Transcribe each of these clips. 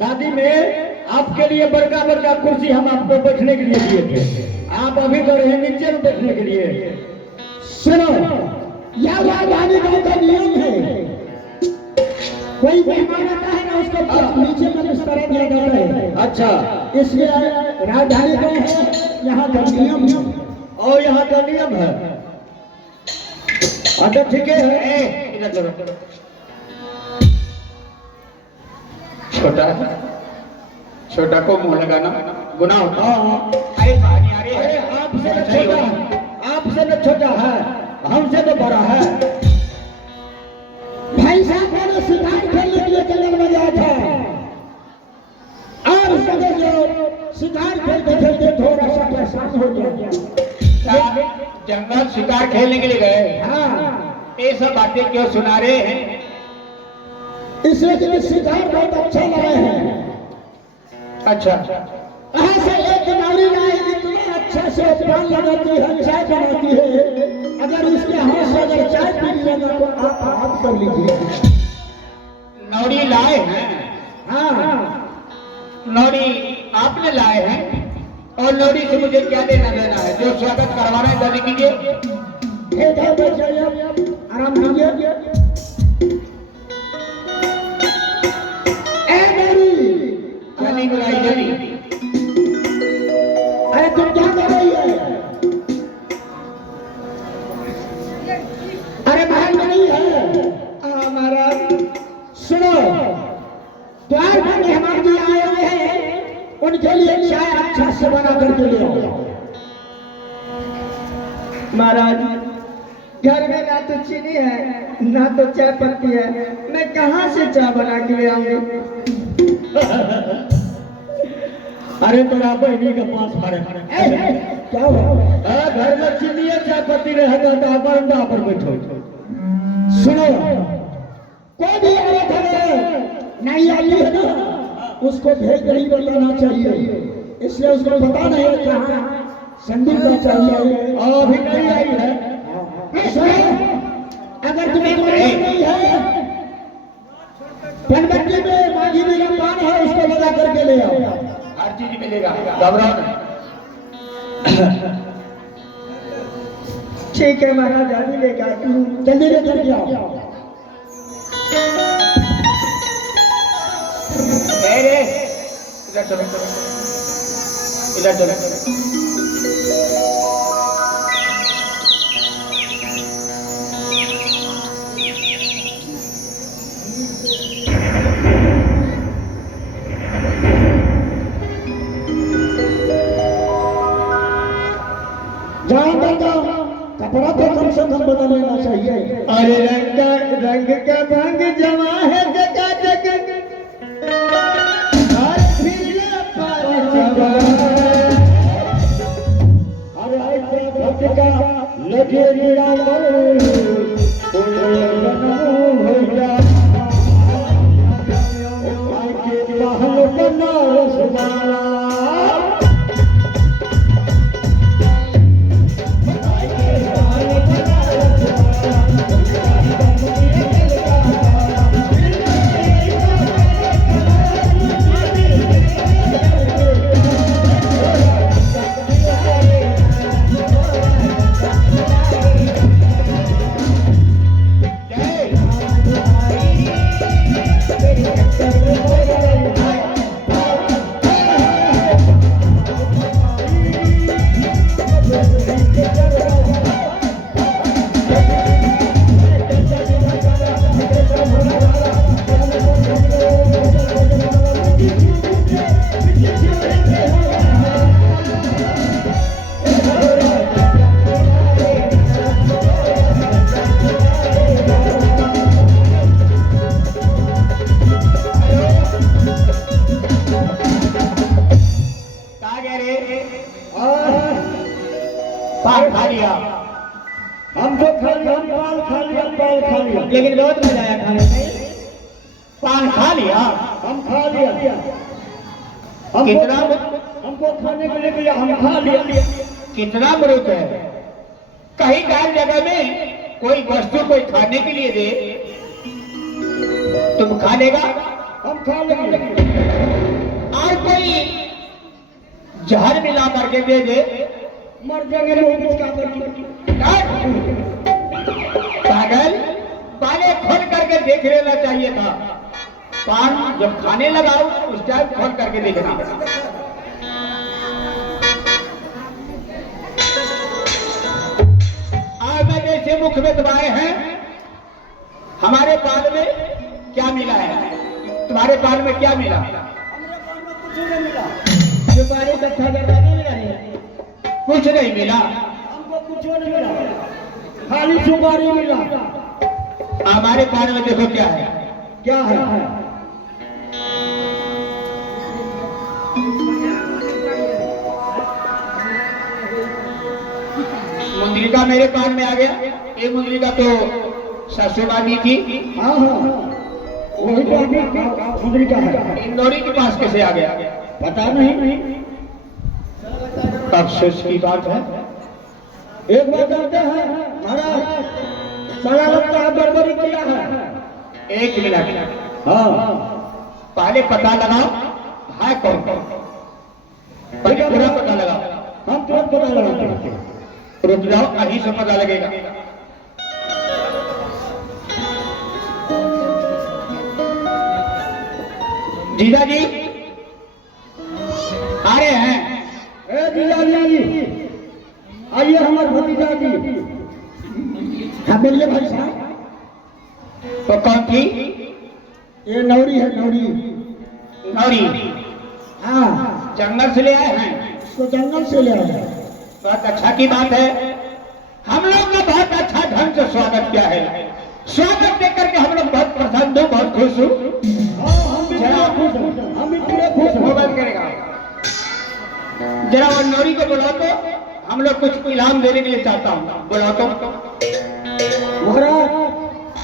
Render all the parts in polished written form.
शादी में आपके लिए बड़का बड़का कुर्सी हम आपको बैठने के लिए दिए थे, आप अभी तो रहे नीचे में बैठने के लिए। सुनो, यह राजधानी गांव का नियम है, कोई मेहमान आता है ना उसको नीचे में बिस्तर दिया जाता है। अच्छा, इसलिए राजधानी गांव है, यहाँ का नियम और यहाँ का नियम है। अच्छा ठीक है, छोटा छोटा को मुंह लगाना गुनाह होता है। अरे पानी आ रही है, आपसे न छोटा, आपसे न छोटा है, हमसे तो बड़ा है। भाई साहब मैंने शिकार खेलने के लिए जंगल में गया था और समझ लो शिकार खेलते खेलते थोड़ा सा परेशान हो गया। जंगल शिकार खेलने के लिए गए? हाँ, ये सब बातें क्यों सुना रहे हैं? इसलिए कि शिकार बहुत अच्छा लाए हैं। अच्छा, कहाँ से एक नारी लाए, इतना अच्छा से पान लगाती है, चाय बनाती है, अगर इसके हाथ से अगर चाय पी लिया तो आप हाथ कर लीजिए। नौरी लाए हैं? हाँ, नौरी आपने लाए हैं और नौरी से मुझे क्या लेना देना है? जो स्वागत करवाना है जल्दी कीजिए। आराम कीजिए। जल्दी बुलाई जल्दी। अरे तुम क्या कर रही है? अरे महल में नहीं है हमारा। सुनो, द्वार पर मेहमान भी आए हुए हैं, उनके लिए चाय अच्छा से बना करके ले आओ। महाराज, घर में ना तो चीनी है ना तो चाय पत्ती है, मैं कहाँ से चाय बना के ले आऊंगी? अरे तेरा बहनी के पास मारे क्या हुआ? घर में चीनी चाय पत्ती रहेगा तो बरंडा पर बैठो। सुनो, कोई भी औरत है नहीं आती है ना, उसको भेज नहीं बताना चाहिए, इसलिए उसको बताना है कहाँ संदीप का चाहिए। अभी नहीं आई है। अगर तुम्हें नहीं है, पनबट्टी में मांझी मेरा पान है, उसको लगा करके ले आओ। हर चीज मिलेगा, घबराओ नहीं। ठीक है महाराज, अभी लेके आती हूँ। जल्दी लेकर के आओ। इधर चलो, इधर चलो। कपड़ा तो कम से कम बदल लेना चाहिए। अरे रंग का भंग जमा है जगह जगह, हर फिर पर जमा। अरे ऐसे भटका लगे गिरा पान खा लिया, हम तो खा लिया, हम पान खा लिया, पान खा लिया, लेकिन बहुत मजा आया खाने में। पान खा लिया। हम खा लिया। कितना हमको खाने के लिए दिया, हम खा लिया। कितना मृत है? कहीं हर जगह में कोई वस्तु कोई खाने के लिए दे, तुम खा लेगा? हम खा लेंगे। कोई जहर मिला करके दे दे, मर जाएंगे लोग इसका पागल, पाले खोल करके देख लेना चाहिए था। पान जब खाने लगाओ उस टाइम खोल करके देखना। आज मैं जैसे मुख में दबाए हैं, हमारे पान में क्या मिला है? तुम्हारे पान में क्या मिला? सुपारी कट्ठा करना नहीं मिला है, कुछ नहीं मिला। हमको कुछ नहीं मिला, खाली सुपारी मिला। हमारे पान में देखो क्या है। क्या है? मुंद्रिका मेरे पान में आ गया। ये मुंद्रिका तो ससुमा दी थी। हाँ हाँ, वही तो आपने सुंदरी का है। इंदौरी के पास कैसे आ गया? पता नहीं। अफसोस की बात है। एक बात जानते हैं महाराज, साला लगता है बर्बरी किया है। एक मिनट, हाँ, पहले पता लगाओ है कौन कौन। पहले पूरा पता लगाओ। हम तुरंत पता लगाते हैं। रुक जाओ, कहीं से पता लगेगा। जीजा जी आ रहे हैं। ए जीजा जी, आइए हमारे भतीजा जी। हाँ बोलिए भाई साहब। तो कौन थी? ये नौरी है, नौरी। नौरी हाँ, जंगल से ले आए हैं। इसको जंगल से ले आए। बहुत अच्छा की बात है। हम लोग ने बहुत अच्छा ढंग से स्वागत किया है। स्वागत देकर के हम लोग बहुत प्रसन्न हूँ, बहुत खुश हूँ। हाँ, हम भी पूरे खुश हैं, हम भी पूरे खुश हैं। मोबाइल करेगा जरा वो नौरी को बुलाओ तो हम लोग कुछ इनाम देने के लिए चाहता हूँ। बुलाओ तो। महाराज,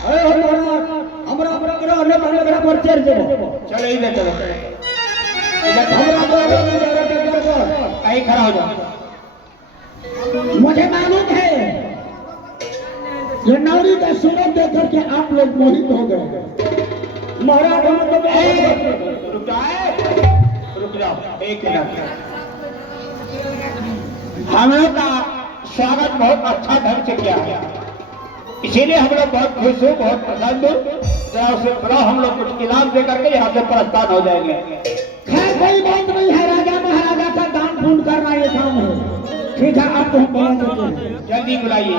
अरे महाराज, हमरा बड़ा अन्य पहले बड़ा परिचय देबो। चलो इधर चलो, हमरा बड़ा नहीं जा रहा है। कहीं खड़ा हो जाओ। मुझे मालूम है ये नौरी का सूरत देख करके आप लोग मोहित हो गए। महाराज हम तो रुक जाओ, रुक जाओ एक मिनट। हम लोग का स्वागत बहुत अच्छा ढंग से किया है, इसीलिए हम लोग बहुत खुश हो, बहुत प्रसन्न हो। जरा उसे बुलाओ, हम लोग कुछ इनाम दे करके यहाँ से प्रस्थान हो जाएंगे। खैर कोई बात नहीं है, राजा महाराजा का दान पुण्य करना ये काम है। ठीक है, आपको हम बुला देते हैं। जल्दी बुलाइए।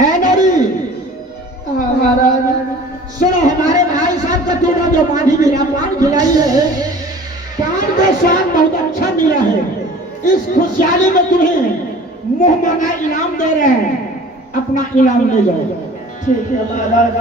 ऐ नौरी, सुनो, हमारे भाई साहब का तुमने जो पानी मिला, पान खिलाई है, पान का स्वाद बहुत अच्छा मिला है। इस खुशहाली में तुम्हें मुंह मांगा इनाम दे रहे हैं, अपना इनाम ले जाओ। ठीक है महाराज।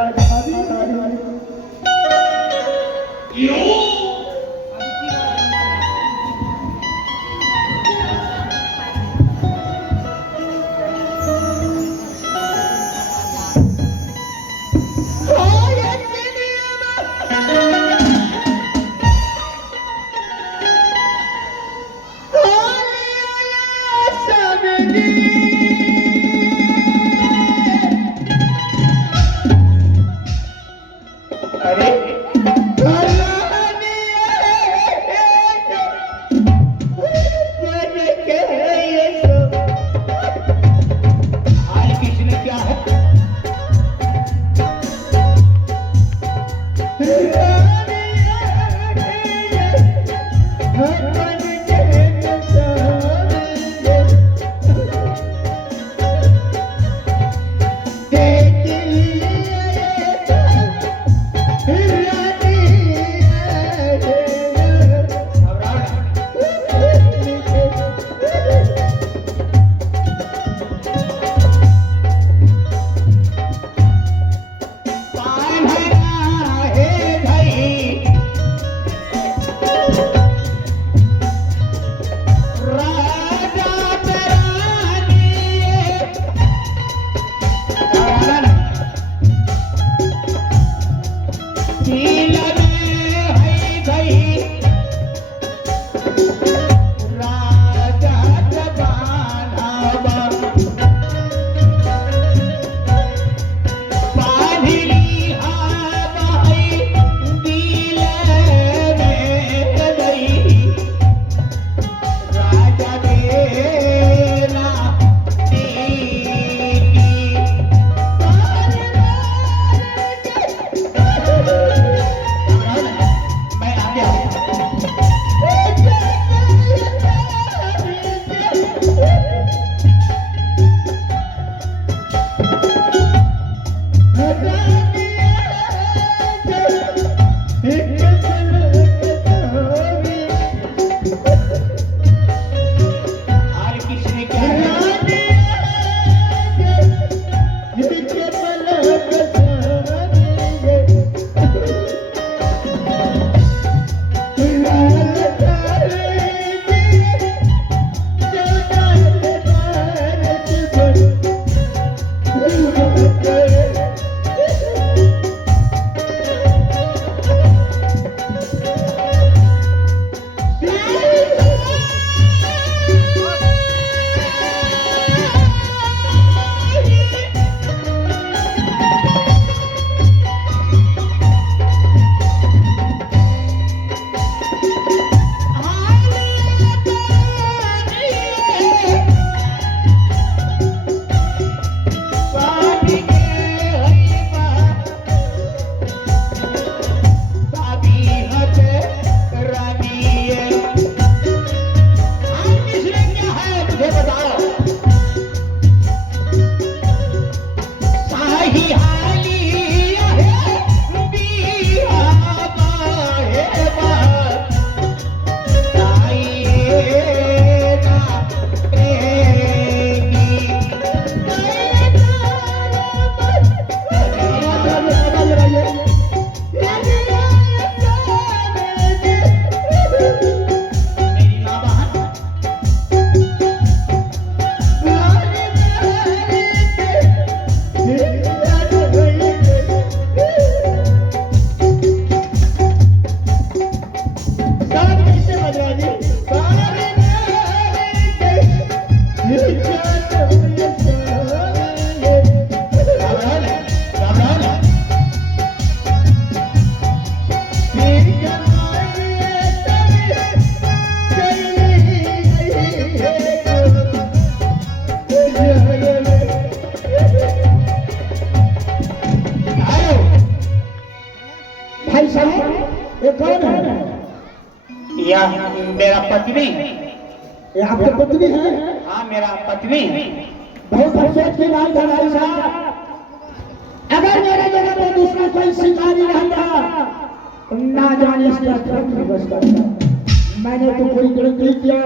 अरे भाई साहब ये कौन है? यह मेरा पत्नी। ये आपकी पत्नी है? हाँ मेरा पत्नी। बहुत अफसोस की बात है भाई साहब, अगर मेरे जगह पर दूसरा कोई शिकारी रहता ना जाने इसका प्रेम दिवस करता। मैंने तो कोई गलत नहीं किया,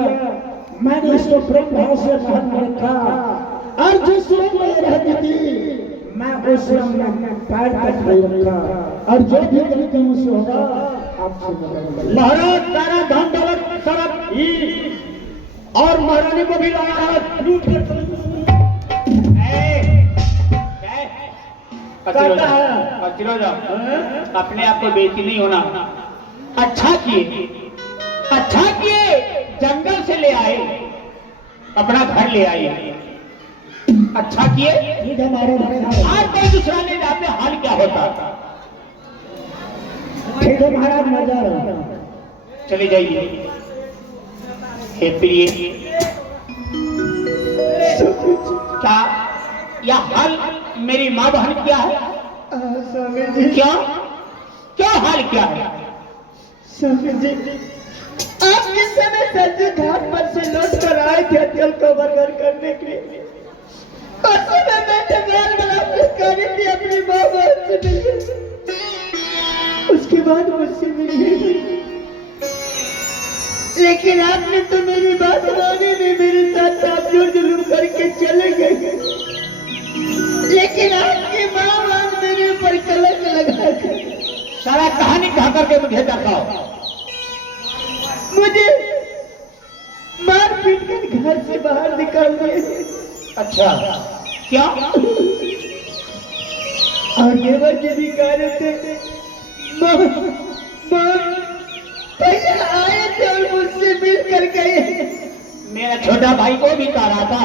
मैंने इसको प्रेम भाव से महल में रखा और जिस रूम में रहती थी मैं उस रूम में पैर तक नहीं रखा, और जो भी गलती मुझसे होगा आपसे मदद। महाराज सारा धन दौलत सब ही और महारानी को भी लाया है लूट कर। अपने आप को बेइज्जती नहीं होना। अच्छा किए, अच्छा किए, जंगल से ले आए, अपना घर ले आए। अच्छा किए। आज कोई दूसरा ले जाते हाल क्या होता। ठीक है महाराज, मैं जा रहा हूं। चले जाइए। हे प्रिय, क्या यह हाल मेरी माँ बहन क्या है? स्वामी जी, क्या क्या हाल क्या है? स्वामी जी, आप किस समय सरजू घाट पर से लौट कर आए थे अटल को बरगर करने के लिए? उस समय मैंने मैल मुलाकात करी थी अपनी माँ बहन से मिलकर। उसके बाद मुझसे मिली, लेकिन आपने तो मेरी बात मानी नहीं, मेरे साथ आप जुर्म करके चले गए। लेकिन आपकी माँ बाप मेरे ऊपर कलंक लगा कर सारा कहानी कहा करके मुझे दिखाओ। मुझे मार पीट कर घर से बाहर निकाल दिए। अच्छा, क्या? और देवर जी भी कह रहे थे, पहले आए थे और मुझसे मिल कर गए। मेरा छोटा भाई को भी कह रहा था,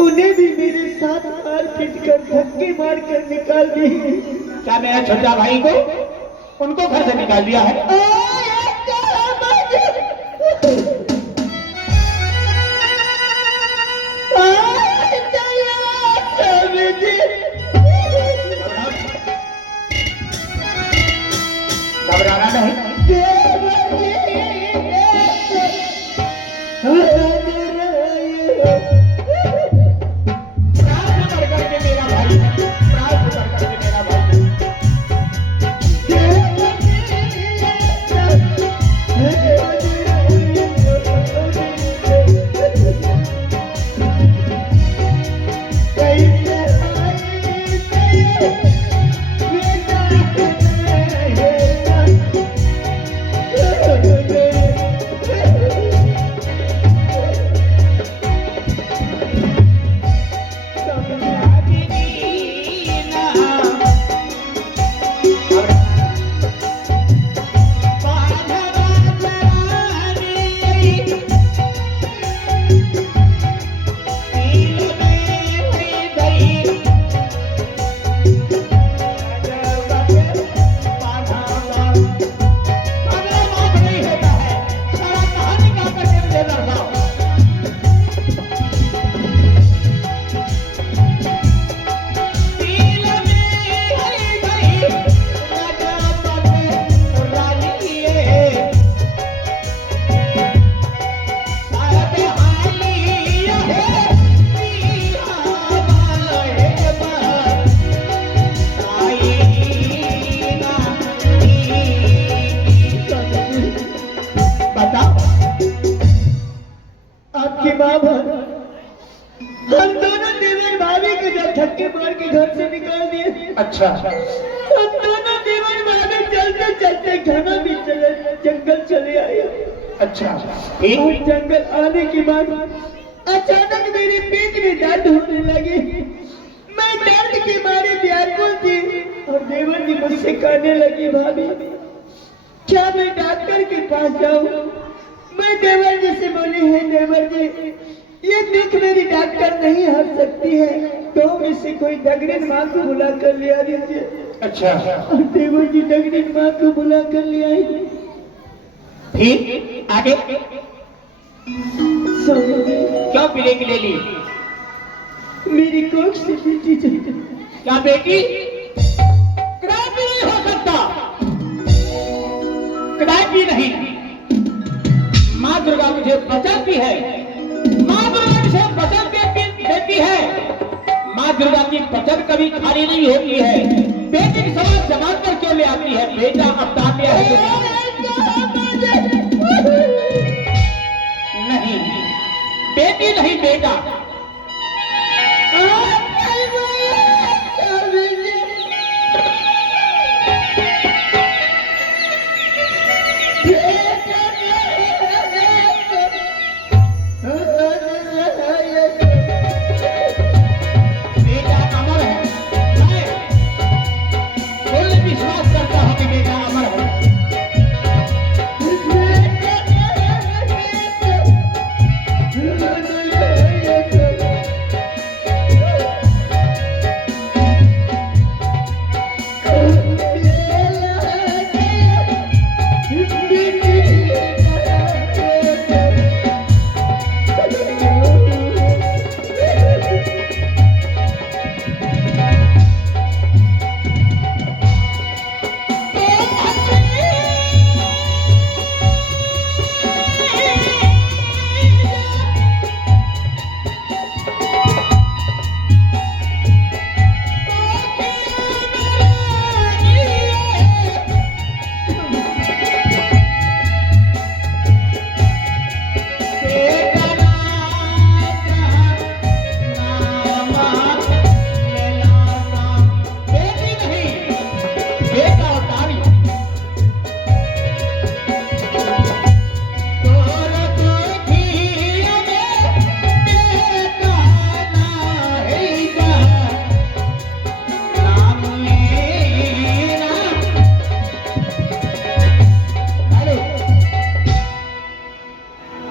उन्हें भी मेरे साथ मार पीट कर धक्के मार कर निकाल दिए। क्या मेरा छोटा भाई को उनको घर से निकाल दिया है? घबराना नहीं। हम दोनों देवर भाभी को जब धक्के मार के घर से निकाल दिए। अच्छा, हम दोनों देवर भाभी चलते चलते घना भी चले जंगल चले आए। अच्छा, और जंगल आने के बाद अचानक मेरी पीठ में दर्द होने लगी। मैं दर्द के मारे व्याकुल थी और देवर जी मुझसे कहने लगी, भाभी क्या मैं डॉक्टर के पास जाऊं? मैं देवर जी से बोली, है देवर नहीं हट सकती है तो इसे कोई डगरीन माँ को बुला कर ले आ दीजिए। अच्छा, और देवर जी डगरीन माँ को बुला कर ले आई। फिर आगे स्वामी जी, क्यों पीले की ले ली? मेरी कोख से बेटी चली। क्या बेटी? कदापि नहीं हो सकता, कदापि नहीं। माँ दुर्गा मुझे वचन दी है, माँ दुर्गा मुझे वचन देती है। माँ दुर्गा की वचन कभी खाली नहीं होती है। बेटी की समझ जमा कर क्यों ले आती है? बेटा अवतार लिया है नहीं, बेटी नहीं बेटा। बेटा अमर है, मैं फुल विश्वास करता हूँ कि बेटा अमर है।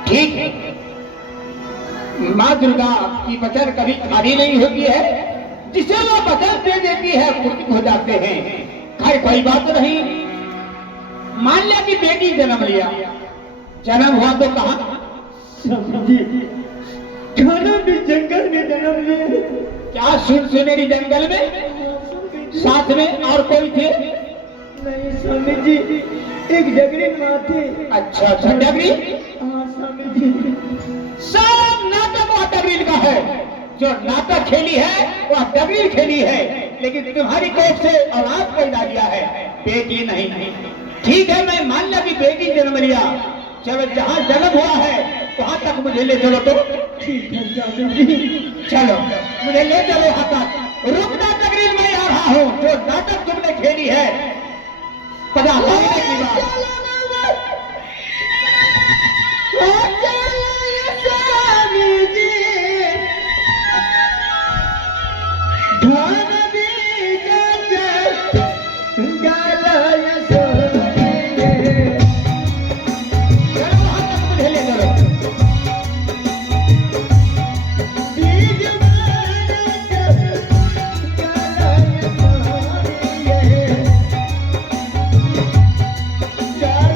ठीक है, माँ दुर्गा की वचन कभी खाली नहीं होती है। जिसे वो वचन दे देती है पूर्ण हो जाते हैं। खैर कोई बात नहीं। मान लिया कि बेटी जन्म लिया, जन्म हुआ तो कहाँ? स्वामी जी, खाना भी जंगल में जन्म लिए। क्या सुनहरी जंगल में? साथ में और कोई थे? नहीं स्वामी जी, एक डगरीन माँ थी। अच्छा अच्छा, डगरी? हाँ स्वामी जी। सब नाटक वह डगरील का है। जो नाटक खेली है वह डगरील खेली है। लेकिन तुम्हारी कोख से औलाद पैदा किया है, बेटी नहीं। ठीक है, मैं मान लिया कि बेटी जन्म लिया। चलो जहाँ जन्म हुआ है वहां तक मुझे ले चलो तो। ठीक है स्वामी जी। चलो मुझे ले चलो वहां तक। रुकना डगरील, मैं आ रहा हूँ। जो नाटक तुमने खेली है 50 महीने की बात। Yeah.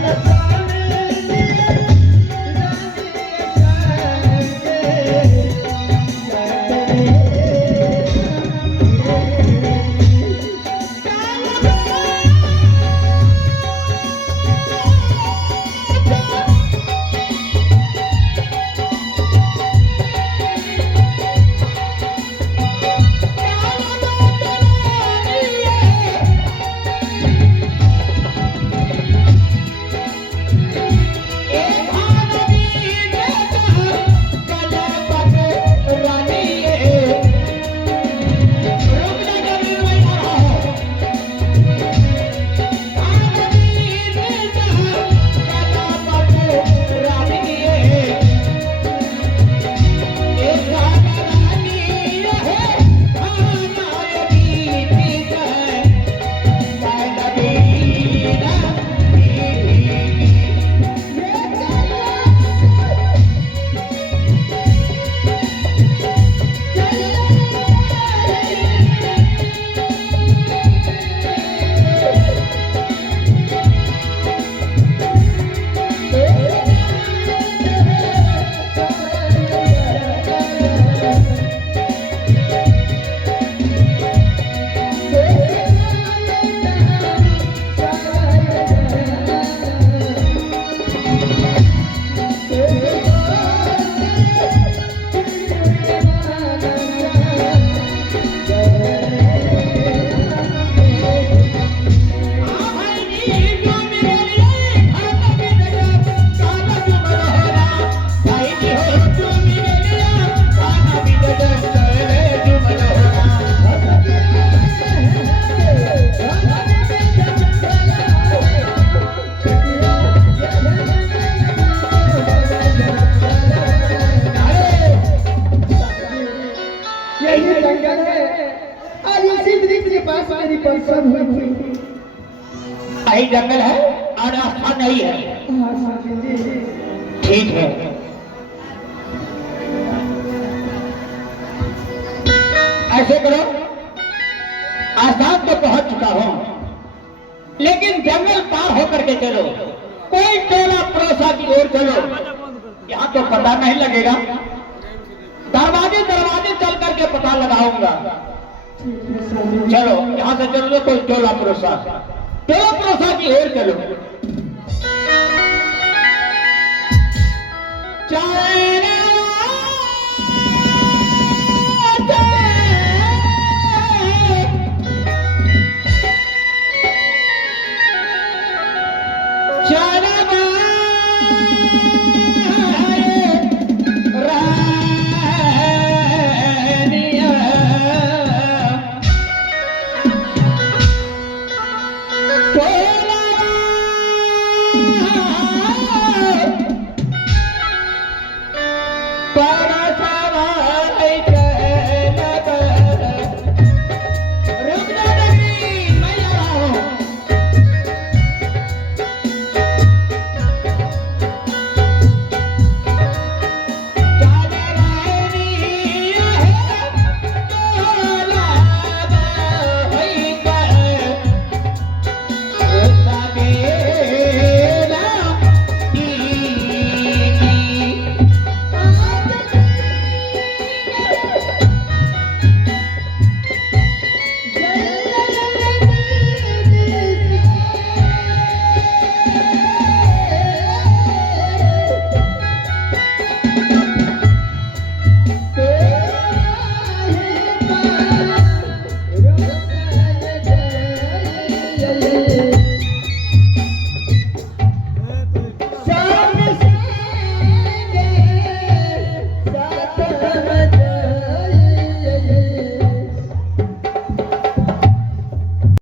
जंगल है और आस्था नहीं है। हाँ स्वामी जी। ठीक है, ऐसे करो, आस्थान तो पहुंच चुका हूं, लेकिन जंगल पार होकर के चलो, कोई टोला पड़ोसा की ओर चलो, यहाँ तो पता नहीं लगेगा। दरवाजे दरवाजे चल करके पता लगाऊंगा। ठीक है स्वामी जी। चलो यहाँ से चलो, कोई टोला पड़ोसा की ओर चलो। चाय